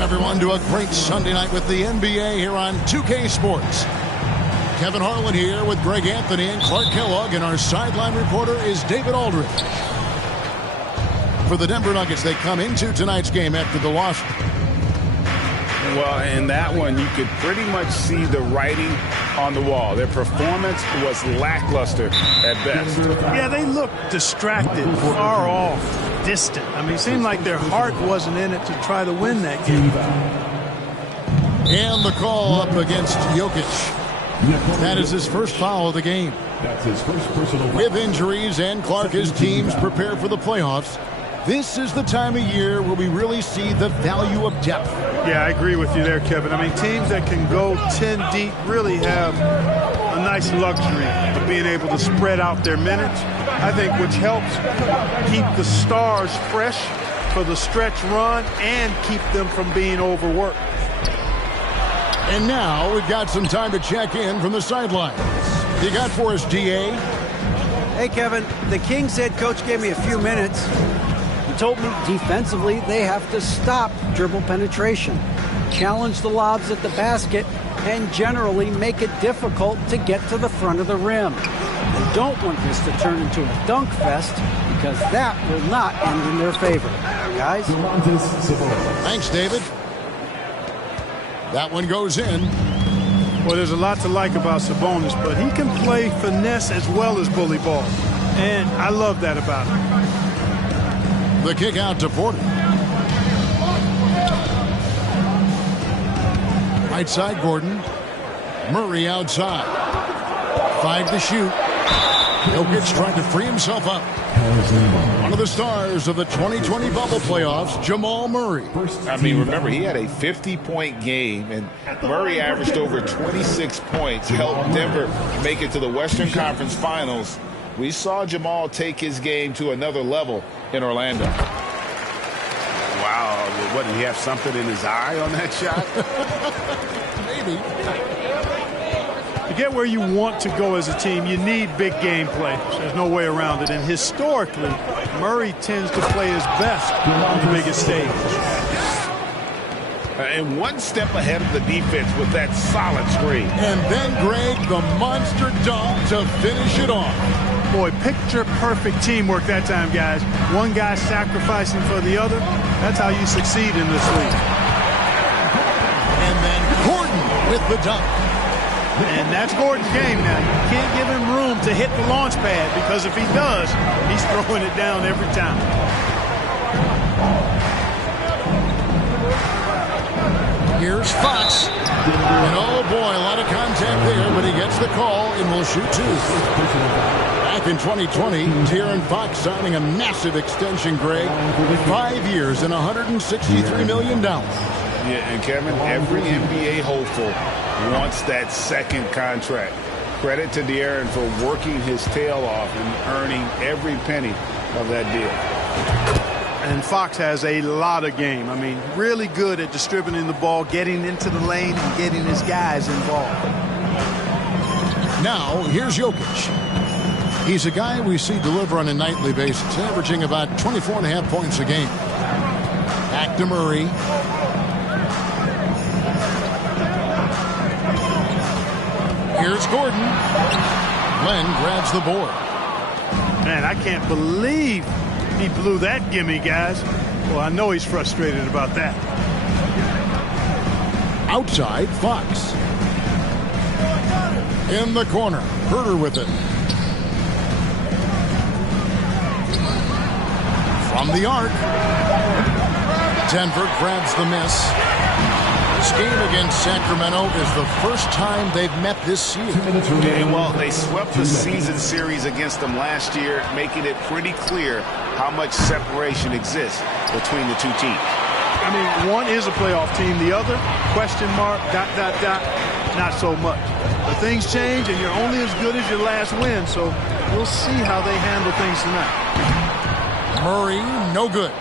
Welcome, everyone, to a great Sunday night with the NBA here on 2K Sports. Kevin Harlan here with Greg Anthony and Clark Kellogg, and our sideline reporter is David Aldridge. For the Denver Nuggets, they come into tonight's game after the loss. Well, in that one, you could pretty much see the writing on the wall. Their performance was lackluster at best. Yeah, they looked distracted, far off, distant. I mean, it seemed like their heart wasn't in it to try to win that game. And the call up against Jokic. That is his first foul of the game. That's his first personal foul. With injuries and Clark, his teams prepare for the playoffs. This is the time of year where we really see the value of depth. Yeah, I agree with you there, Kevin. I mean, teams that can go 10 deep really have a nice luxury of being able to spread out their minutes, I think, which helps keep the stars fresh for the stretch run and keep them from being overworked. And now we've got some time to check in from the sidelines. You got for us, DA? Hey, Kevin, the Kings head coach gave me a few minutes. He told me defensively they have to stop dribble penetration, challenge the lobs at the basket, and generally make it difficult to get to the front of the rim. They don't want this to turn into a dunk fest because that will not end in their favor. Guys? Thanks, David. That one goes in. Well, there's a lot to like about Sabonis, but he can play finesse as well as bully ball. And I love that about him. The kick out to Porter. Right side, Gordon. Murray outside. 5 to shoot. Jokic trying to free himself up. One of the stars of the 2020 bubble playoffs, Jamal Murray. I mean, remember, he had a 50-point game, and Murray averaged over 26 points, helped Denver make it to the Western Conference Finals. We saw Jamal take his game to another level in Orlando. Wow, what, did he have something in his eye on that shot? Maybe. To get where you want to go as a team, you need big game play. There's no way around it. And historically, Murray tends to play his best on the biggest stage. And one step ahead of the defense with that solid screen. And then, Greg, the monster dunk to finish it off. Boy, picture-perfect teamwork that time, guys. One guy sacrificing for the other. That's how you succeed in this league. And then Gordon with the dunk. And that's Gordon's game now. You can't give him room to hit the launch pad because if he does, he's throwing it down every time. Here's Fox. And oh boy, a lot of contact there, but he gets the call and will shoot 2. Back in 2020, De'Aaron Fox signing a massive extension, Greg. 5 years and $163 million. Yeah, and Kevin, every NBA hopeful wants that second contract. Credit to De'Aaron for working his tail off and earning every penny of that deal. And Fox has a lot of game. I mean, really good at distributing the ball, getting into the lane, and getting his guys involved. Now, here's Jokic. He's a guy we see deliver on a nightly basis, averaging about 24.5 points a game. Back to Murray. Here's Gordon. Glenn grabs the board. Man, I can't believe he blew that gimme, guys. Well, I know he's frustrated about that. Outside, Fox. In the corner, Herter with it. From the arc. Denver grabs the miss. This game against Sacramento is the first time they've met this season. And well, they swept the season series against them last year, making it pretty clear how much separation exists between the two teams. I mean, one is a playoff team. The other, question mark, ... not so much. But things change, and you're only as good as your last win, so we'll see how they handle things tonight. Murray, no good.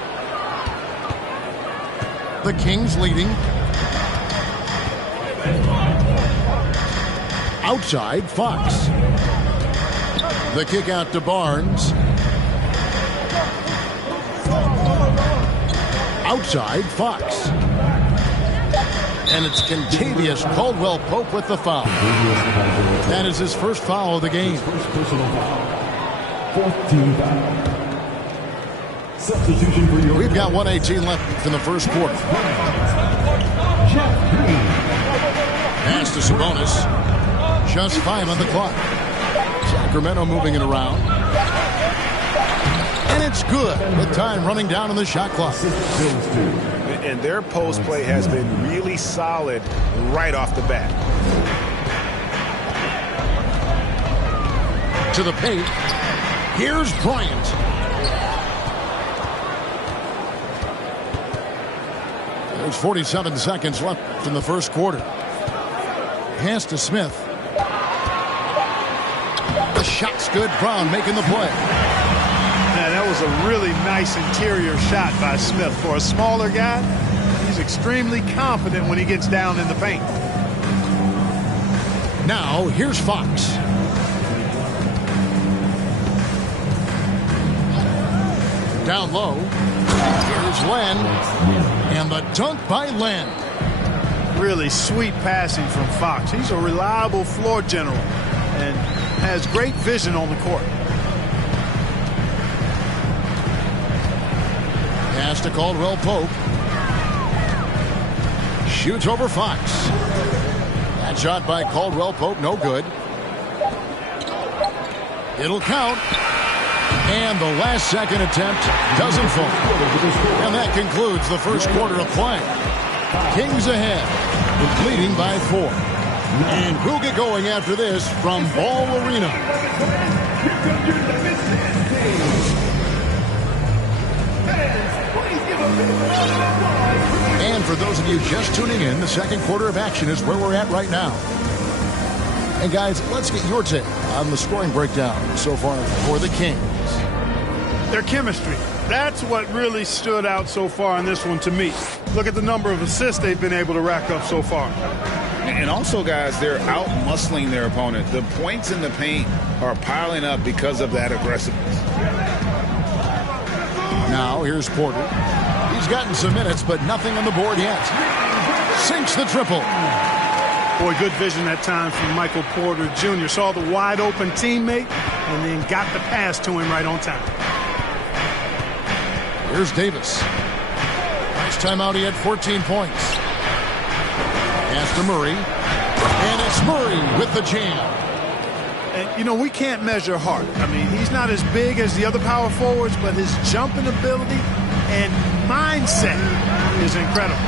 The Kings leading. Outside, Fox. The kick out to Barnes. Outside, Fox. And it's Kentavious Caldwell-Pope with the foul. That is his first foul of the game. First personal foul. Fourth team foul. Substitution for your... We've got 1:18 left in the first quarter. Pass to Sabonis. Just 5 on the clock. Sacramento moving it around. And it's good with time running down on the shot clock. And their post play has been really solid right off the bat. To the paint. Here's Bryant. There's 47 seconds left in the first quarter. Pass to Smith. The shot's good. Brown making the play. Man, that was a really nice interior shot by Smith. For a smaller guy, he's extremely confident when he gets down in the paint. Now, here's Fox. Down low. Here's Len. And the dunk by Len. Really sweet passing from Fox. He's a reliable floor general and has great vision on the court. Pass to Caldwell-Pope. Shoots over Fox. That shot by Caldwell-Pope, no good. It'll count. And the last second attempt doesn't fall. And that concludes the first quarter of play. Kings ahead, leading by 4. And we'll get going after this from Ball Arena. And for those of you just tuning in, the second quarter of action is where we're at right now. And guys, let's get your take on the scoring breakdown so far for the Kings. Their chemistry. That's what really stood out so far in this one to me. Look at the number of assists they've been able to rack up so far. And also, guys, they're out-muscling their opponent. The points in the paint are piling up because of that aggressiveness. Now, here's Porter. He's gotten some minutes, but nothing on the board yet. Sinks the triple. Boy, good vision that time from Michael Porter Jr. Saw the wide-open teammate and then got the pass to him right on time. Here's Davis. Last time out, he had 14 points. Pass to Murray. And it's Murray with the jam. And, you know, we can't measure heart. I mean, he's not as big as the other power forwards, but his jumping ability and mindset is incredible.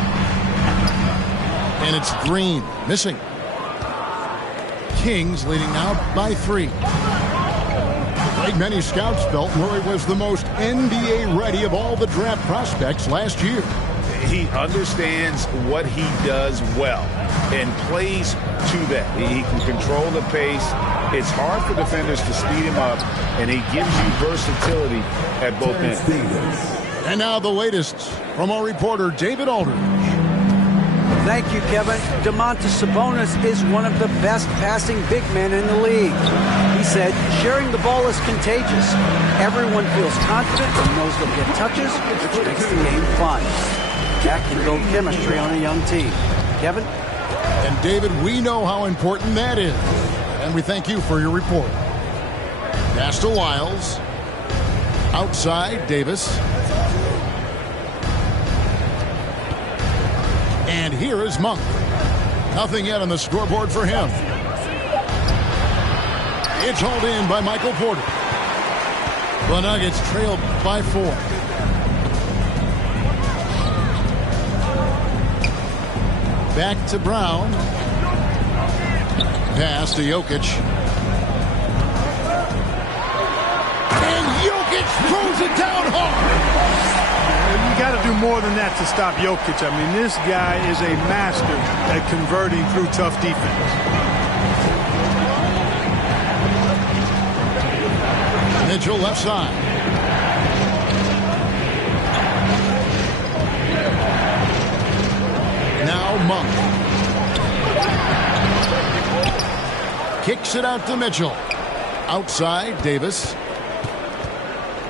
And it's Green missing. Kings leading now by 3. Like many scouts felt, Murray was the most NBA ready of all the draft prospects last year. He understands what he does well and plays to that. He can control the pace. It's hard for defenders to speed him up, and he gives you versatility at both ends. And now the latest from our reporter, David Aldridge. Thank you, Kevin. Domantas Sabonis is one of the best passing big men in the league. He said, sharing the ball is contagious. Everyone feels confident and knows they'll get touches, which makes the game fun. That can build chemistry on a young team. Kevin? And David, we know how important that is. And we thank you for your report. Pass to Wiles. Outside, Davis. And here is Monk. Nothing yet on the scoreboard for him. It's hauled in by Michael Porter. The Nuggets trailed by 4. Back to Brown. Pass to Jokic. And Jokic throws it down hard. You got to do more than that to stop Jokic. I mean, this guy is a master at converting through tough defense. Mitchell left side. Now Monk. Kicks it out to Mitchell. Outside, Davis.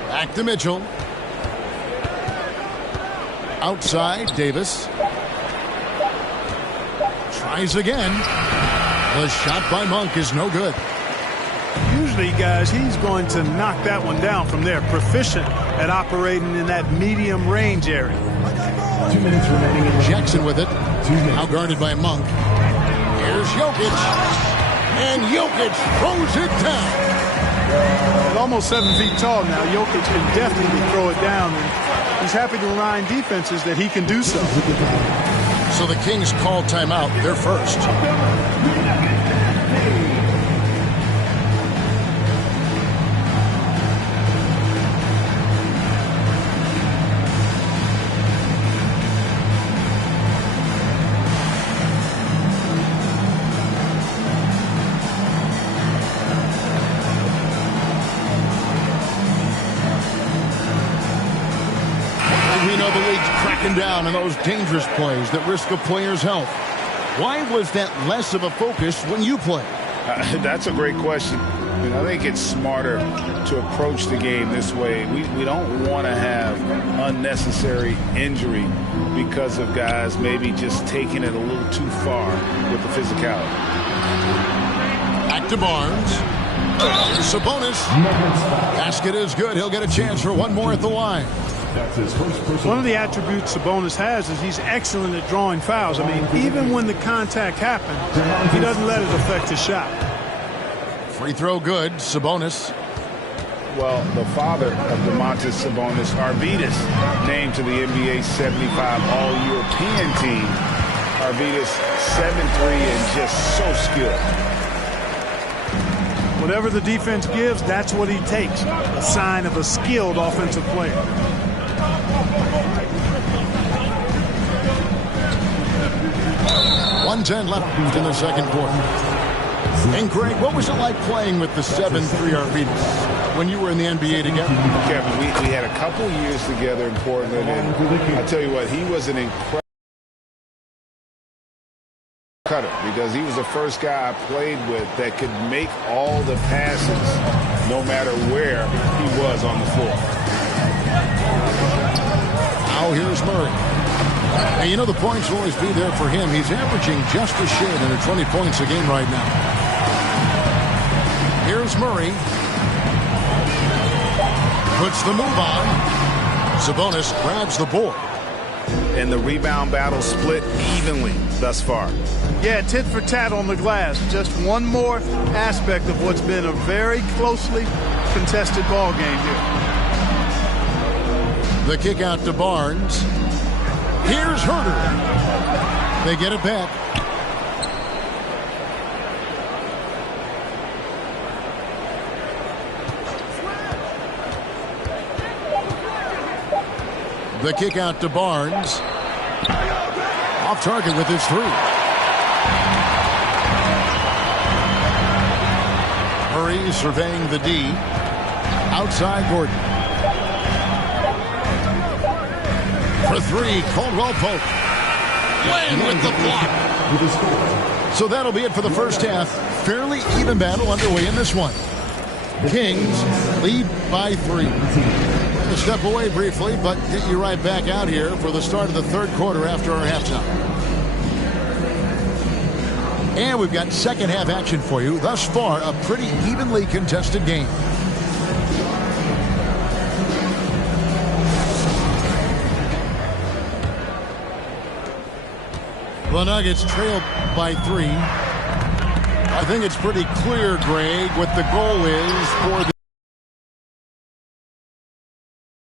Back to Mitchell. Outside, Davis. Tries again. The shot by Monk is no good. Usually, guys, he's going to knock that one down from there. Proficient at operating in that medium range area. 2 minutes remaining. Jackson with it. Now guarded by Monk. Here's Jokic. And Jokic throws it down. At almost 7 feet tall now, Jokic can definitely throw it down. And he's happy to remind defenses that he can do so. So the Kings call timeout. They're first. Down in those dangerous plays that risk a player's health. Why was that less of a focus when you play? That's a great question. I think it's smarter to approach the game this way. We don't want to have unnecessary injury because of guys maybe just taking it a little too far with the physicality. Back to Barnes. Here's Sabonis. Basket is good. He'll get a chance for one more at the line. That's his first personal. One of the attributes Sabonis has is he's excellent at drawing fouls. I mean, even when the contact happens, he doesn't let it affect his shot. Free throw good. Sabonis. Well, the father of Domantas Sabonis, Arvydas, named to the NBA 75 All-European team. Arvydas 7'3" and just so skilled. Whatever the defense gives, that's what he takes. A sign of a skilled offensive player. 1:10 left in the second quarter. And Greg, what was it like playing with the 7'3" Arvydas when you were in the NBA together? Kevin, we had a couple years together in Portland, and I tell you what, he was an incredible cutter because he was the first guy I played with that could make all the passes no matter where he was on the floor. Now here's Murray. And you know the points will always be there for him. He's averaging just a shade under 20 points a game right now. Here's Murray. Puts the move on. Sabonis grabs the board. And the rebound battle split evenly thus far. Yeah, tit for tat on the glass. Just one more aspect of what's been a very closely contested ball game here. The kick out to Barnes. Here's Herter. They get it back. The kick out to Barnes. Off target with his three. Murray surveying the D. Outside Gordon. For three, Caldwell Pope. Lane with the block. So that'll be it for the first half. Fairly even battle underway in this one. Kings lead by 3. We'll step away briefly, but get you right back out here for the start of the third quarter after our halftime. And we've got second half action for you. Thus far, a pretty evenly contested game. The Nuggets trail by 3. I think it's pretty clear, Greg, what the goal is for the...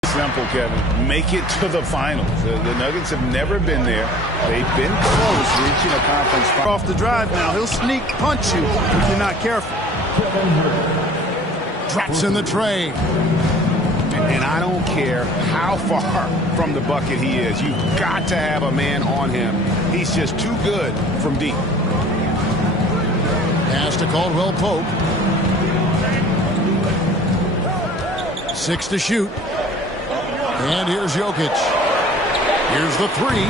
Simple, Kevin. Make it to the finals. The Nuggets have never been there. They've been close reaching a conference final. Off the drive now. He'll sneak punch you if you're not careful. Drops in the tray. And I don't care how far from the bucket he is. You've got to have a man on him. He's just too good from deep. Pass to Caldwell Pope. 6 to shoot. And here's Jokic. Here's the 3.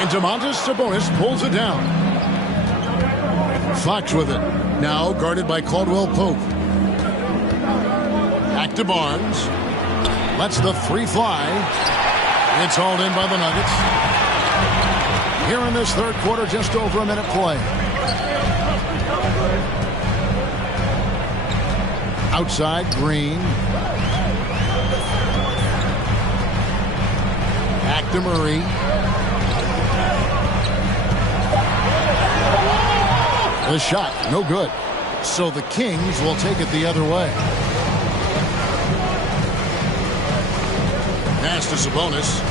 And Domantas Sabonis pulls it down. Fox with it. Now guarded by Caldwell Pope. Back to Barnes. Lets the 3 fly. It's hauled in by the Nuggets. Here in this third quarter, just over a minute play. Outside, Green. Back to Murray. The shot, no good. So the Kings will take it the other way. Pass to Sabonis.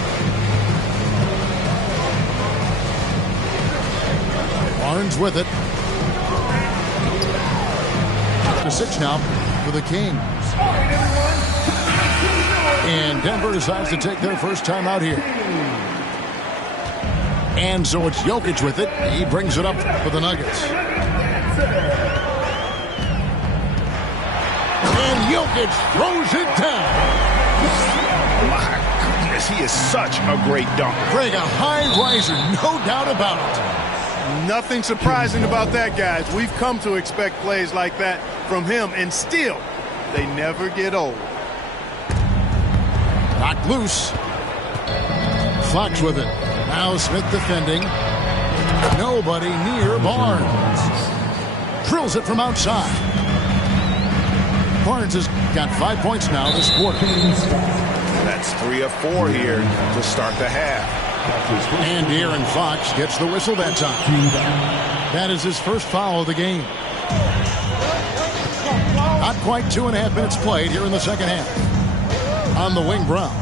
Barnes with it. To 6 now for the Kings. And Denver decides to take their first time out here. And so it's Jokic with it. He brings it up for the Nuggets. And Jokic throws it down. My goodness, he is such a great dunker. Craig, a high riser, no doubt about it. Nothing surprising about that, guys. We've come to expect plays like that from him, and still, they never get old. Knocked loose. Fox with it. Now Smith defending. Nobody near Barnes. Drills it from outside. Barnes has got 5 points now this quarter. That's 3 of 4 here to start the half. And De'Aaron Fox gets the whistle that time. That is his first foul of the game. Not quite 2.5 minutes played here in the second half. On the wing, Brown.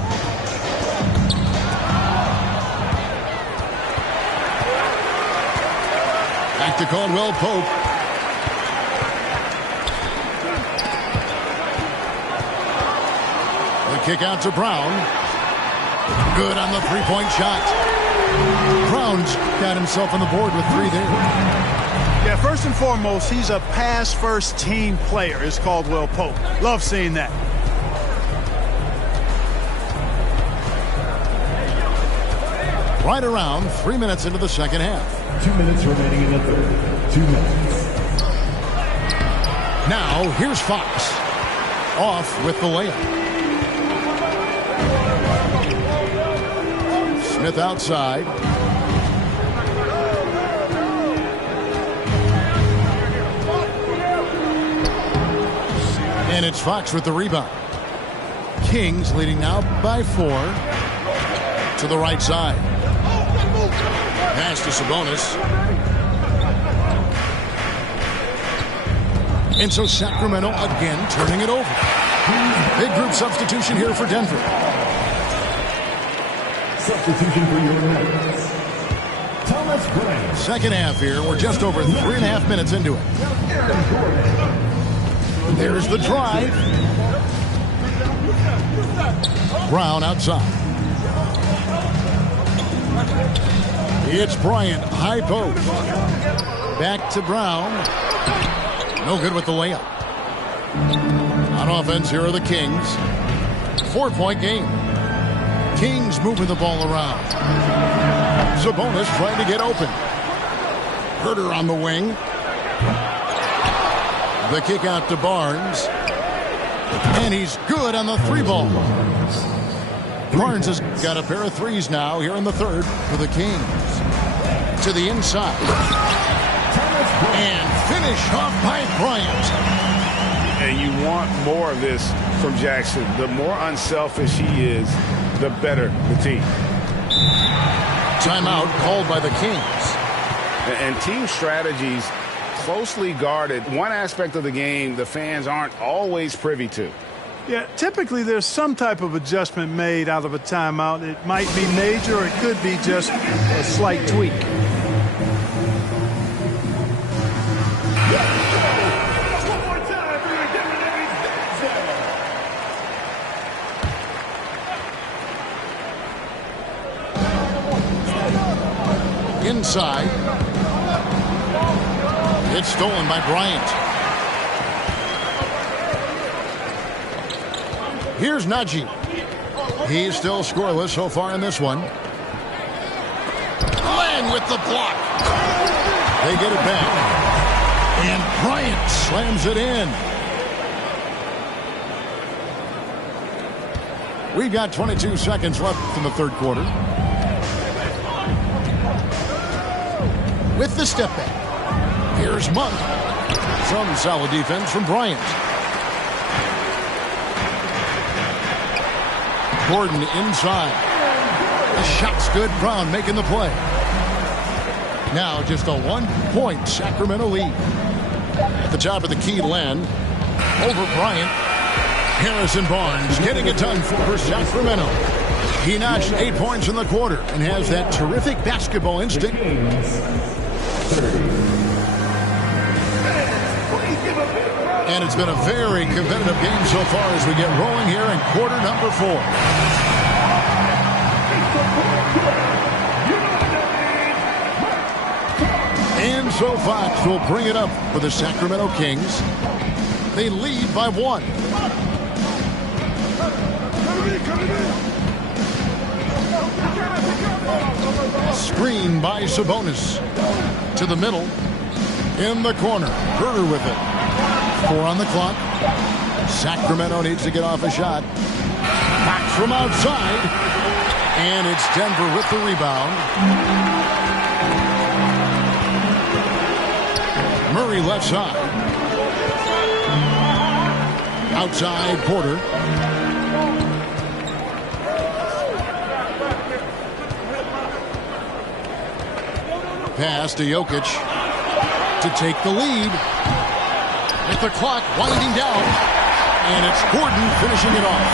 Back to Caldwell Pope. The kick out to Brown. Good on the three-point shot. Brown's got himself on the board with 3 there. Yeah, first and foremost, he's a pass-first team player, is Caldwell Pope. Love seeing that. Right around 3 minutes into the second half. 2 minutes remaining in the third. 2 minutes. Now, here's Fox. Off with the layup. Smith outside. And it's Fox with the rebound. Kings leading now by 4 to the right side. Pass to Sabonis. And so Sacramento again turning it over. Big group substitution here for Denver. Substitution for your Nuggets. Thomas Bryant. Second half here. We're just over 3.5 minutes into it. There's the drive. Brown outside. It's Bryant, high post. Back to Brown. No good with the layup. On offense, here are the Kings. 4-point game. Kings moving the ball around. Sabonis trying to get open. Herter on the wing. The kick out to Barnes. And he's good on the 3-ball. Barnes has got a pair of threes now here in the third for the Kings. To the inside. And finish off by Bryant. And you want more of this from Jackson. The more unselfish he is, the better the team. Timeout called by the Kings. And team strategies closely guarded. One aspect of the game the fans aren't always privy to. Yeah, typically there's some type of adjustment made out of a timeout. It might be major or it could be just a slight tweak. Inside. It's stolen by Bryant. Here's Najee. He's still scoreless so far in this one. Lang with the block. They get it back. And Bryant slams it in. We've got 22 seconds left in the third quarter. with the step back. Here's Monk. Some solid defense from Bryant. Gordon inside. The shot's good. Brown making the play. Now just a 1-point Sacramento lead. At the top of the key, Len. Over Bryant. Harrison Barnes getting it done for Sacramento. He notched 8 points in the quarter and has that terrific basketball instinct. And it's been a very competitive game so far as we get rolling here in quarter number 4. And so Fox will bring it up for the Sacramento Kings. They lead by 1. Screen by Sabonis. To the middle. In the corner. Herter with it. 4 on the clock. Sacramento needs to get off a shot. Back from outside. And it's Denver with the rebound. Murray left side. Outside Porter. Pass to Jokic to take the lead. With the clock winding down. And it's Gordon finishing it off.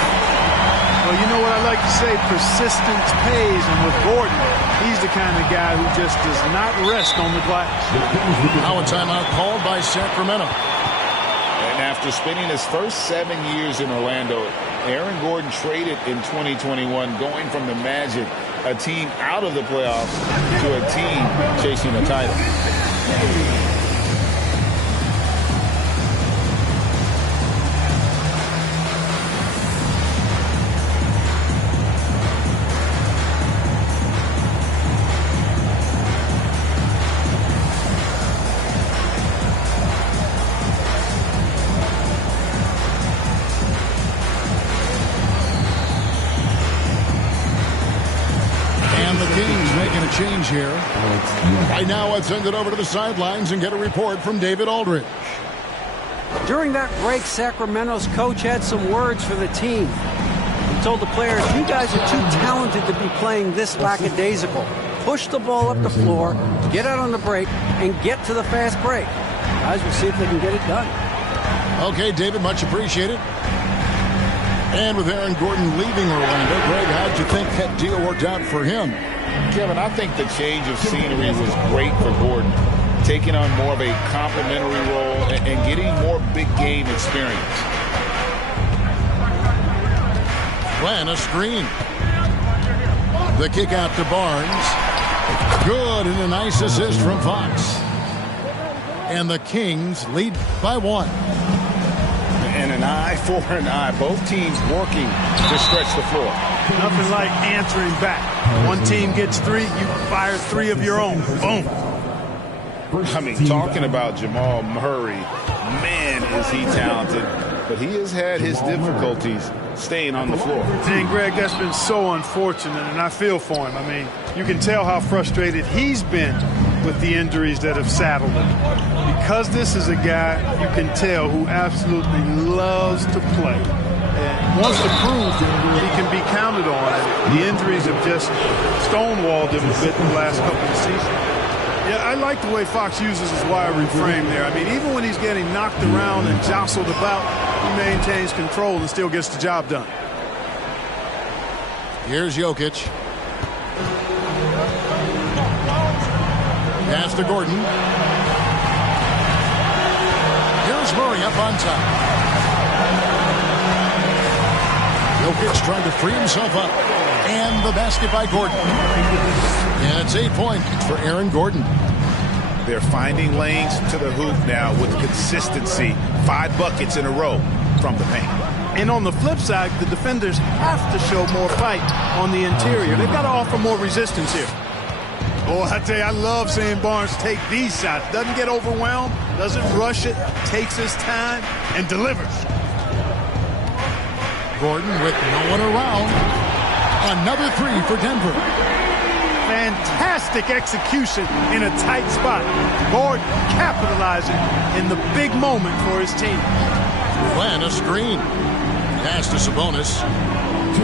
Well, you know what I like to say, persistence pays, and with Gordon, he's the kind of guy who just does not rest on the glass. Now a timeout called by Sacramento. And after spending his first 7 years in Orlando, Aaron Gordon traded in 2021, going from the Magic, a team out of the playoffs, to a team chasing a title. Change here. Right now, let's send it over to the sidelines and get a report from David Aldridge. During that break, Sacramento's coach had some words for the team. He told the players, you guys are too talented to be playing this lackadaisical. Push the ball up the floor, get out on the break, and get to the fast break. Guys, we'll see if they can get it done. Okay, David, much appreciated. And with Aaron Gordon leaving Orlando, Greg, how'd you think that deal worked out for him? Kevin, I think the change of scenery was great for Gordon, taking on more of a complimentary role and getting more big game experience. Ran a screen. The kick out to Barnes. Good, and a nice assist from Fox. And the Kings lead by 1. And an eye for an eye. Both teams working to stretch the floor. Nothing like answering back. One team gets 3, you fire 3 of your own. Boom. I mean, talking about Jamal Murray, man, is he talented. But he has had his difficulties staying on the floor. And Greg, that's been so unfortunate, and I feel for him. I mean, you can tell how frustrated he's been with the injuries that have saddled him. Because this is a guy you can tell who absolutely loves to play and wants to prove that he can be counted on. And the injuries have just stonewalled him a bit the last couple of seasons. Yeah, I like the way Fox uses his wiry frame there. I mean, even when he's getting knocked around and jostled about, he maintains control and still gets the job done. Here's Jokic. Pass to Gordon. Here's Murray up on top. Jokic trying to free himself up. And the basket by Gordon. And it's 8 points for Aaron Gordon. They're finding lanes to the hoop now with consistency. 5 buckets in a row from the paint. And on the flip side, the defenders have to show more fight on the interior. They've got to offer more resistance here. Oh, I tell you, I love seeing Barnes take these shots. Doesn't get overwhelmed, doesn't rush it, takes his time, and delivers. Gordon with no one around. Another 3 for Denver. Fantastic execution in a tight spot. Gordon capitalizing in the big moment for his team. Glenn, a screen. Pass to Sabonis.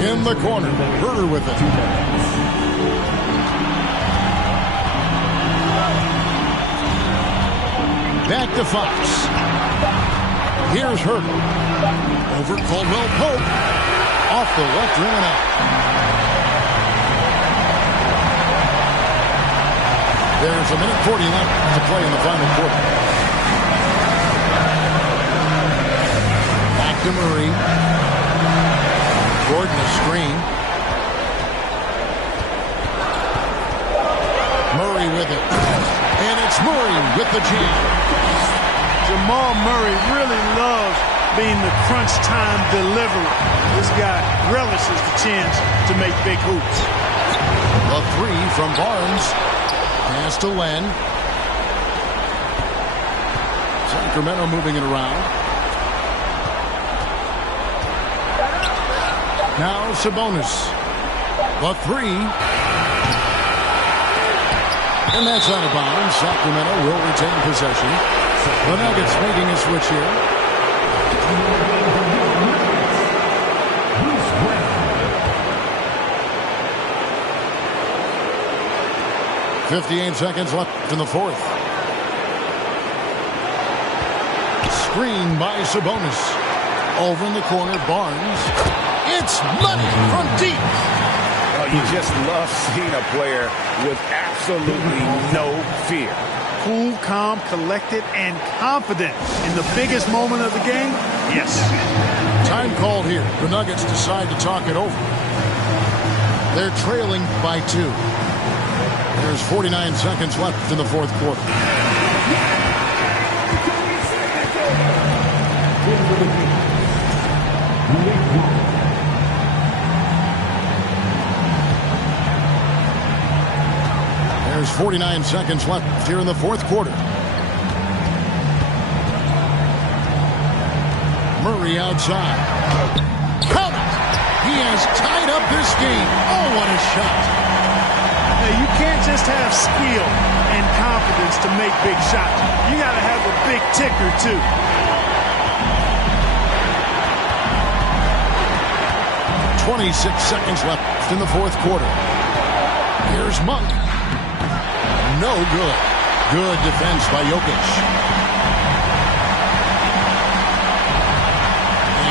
In the corner. Herter with it. Back to Fox. Here's Herter. Over Caldwell Pope. Off the left rim and out. There's a minute 40 left to play in the final quarter. Back to Murray. Gordon a screen. Murray with it. And it's Murray with the jam. Jamal Murray really loves being the crunch time deliverer. This guy relishes the chance to make big hoops. A three from Barnes. Pass to Len. Sacramento moving it around. Now Sabonis. The three. And that's out of bounds. Sacramento will retain possession. The Nuggets making a switch here. 58 seconds left in the fourth. Screen by Sabonis. Over in the corner, Barnes. It's money from deep. Oh, you just love seeing a player with absolutely no fear. Cool, calm, collected, and confident in the biggest moment of the game? Yes. Time called here. The Nuggets decide to talk it over. They're trailing by 2. There's 49 seconds left in the fourth quarter. There's 49 seconds left here in the fourth quarter. Murray outside. Count it! He has tied up this game. Oh, what a shot. You can't just have skill and confidence to make big shots. You got to have a big ticker, too. .26 seconds left in the fourth quarter. Here's Monk. No good. Good defense by Jokic.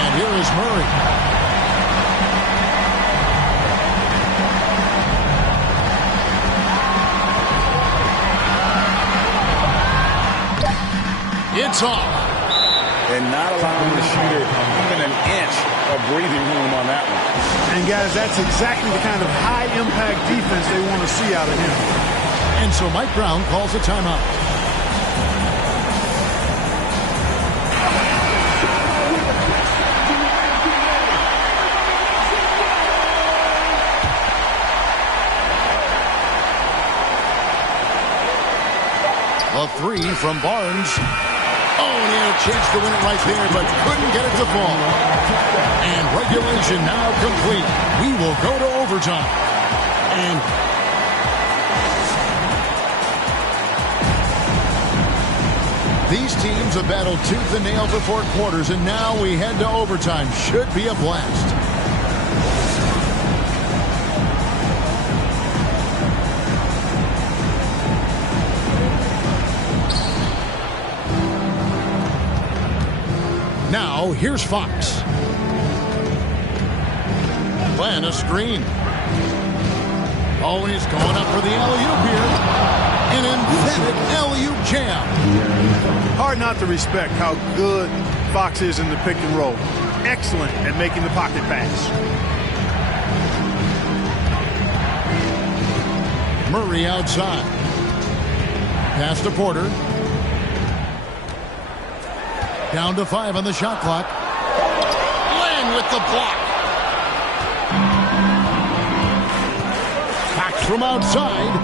And here is Murray. It's off. And not allowing the shooter even an inch of breathing room on that one. And, guys, that's exactly the kind of high-impact defense they want to see out of him. And so Mike Brown calls a timeout. A three from Barnes. Oh, and he had a chance to win it right there, but couldn't get it to fall. And regulation now complete. We will go to overtime. And these teams have battled tooth and nail for 4 quarters, and now we head to overtime. Should be a blast. Now, here's Fox. Glenn, a screen. Always going up for the alley-oop here. An emphatic alley-oop jam. Hard not to respect how good Fox is in the pick and roll. Excellent at making the pocket pass. Murray outside. Pass to Porter. Down to 5 on the shot clock. Len with the block. Fox from outside.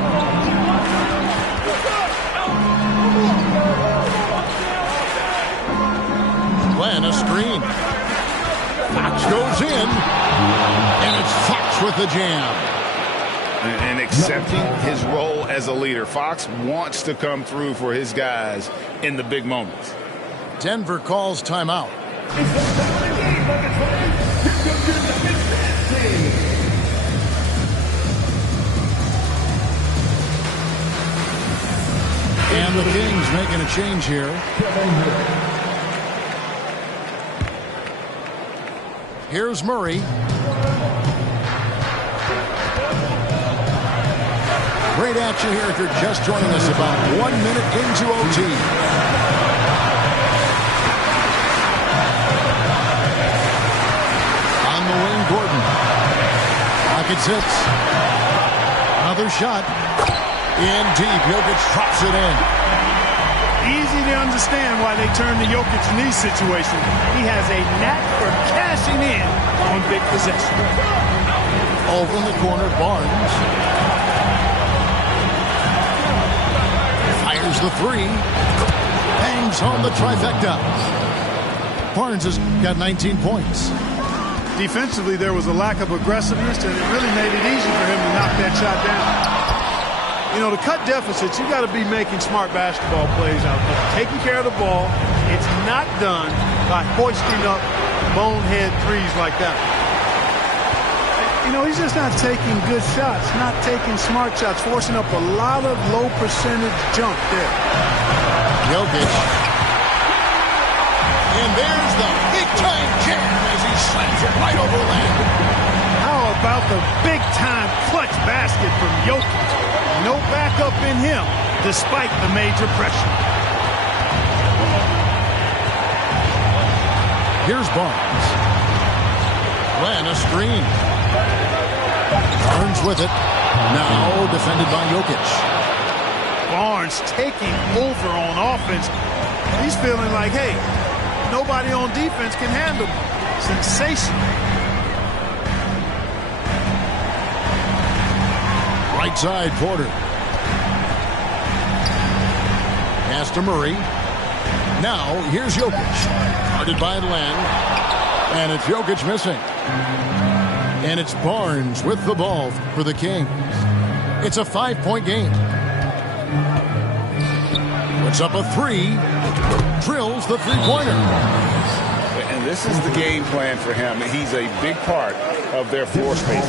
Len a screen. Fox goes in. And it's Fox with the jam. And accepting his role as a leader. Fox wants to come through for his guys in the big moments. Denver calls timeout. And the Kings making a change here. Here's Murray. Great action here if you're just joining us, about 1 minute into OT. On the wing, Gordon. Rockets hits. Another shot. In deep. Jokic drops it in. Easy to understand why they turn to Jokic in these situations. He has a knack for cashing in on big possession. Over in the corner, Barnes. Fires the three. Bangs home the trifecta. Barnes has got 19 points. Defensively, there was a lack of aggressiveness, and it really made it easy for him to knock that shot down. You know, to cut deficits, you got to be making smart basketball plays out there. Taking care of the ball. It's not done by hoisting up bonehead threes like that. You know, he's just not taking good shots, not taking smart shots, forcing up a lot of low percentage jump there. Jokic. And there's the big-time jam as he slams it right over land. How about the big-time clutch basket from Jokic? No backup in him, despite the major pressure. Here's Barnes. Ran a screen. Barnes with it. Now defended by Jokic. Barnes taking over on offense. He's feeling like, hey, nobody on defense can handle him. Sensational. Right side, Porter. Pass to Murray. Now, here's Jokic. Guarded by Len. And it's Jokic missing. And it's Barnes with the ball for the Kings. It's a 5-point game. Puts up a three. Drills the three-pointer. And this is the game plan for him. He's a big part of their floor space.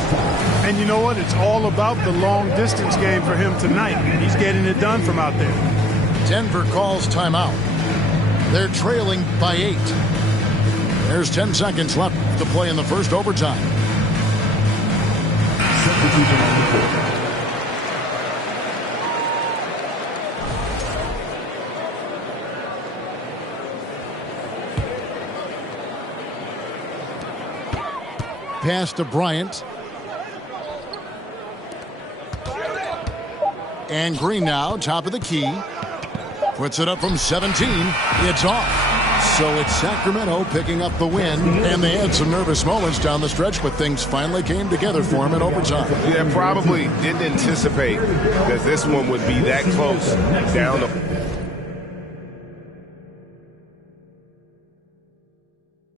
And you know what? It's all about the long-distance game for him tonight. And he's getting it done from out there. Denver calls timeout. They're trailing by 8. There's 10 seconds left to play in the first overtime. Substitution on the court. Pass to Bryant. And Green now, top of the key. Puts it up from 17. It's off. So it's Sacramento picking up the win. And they had some nervous moments down the stretch, but things finally came together for him in overtime. Yeah, probably didn't anticipate that this one would be that close down the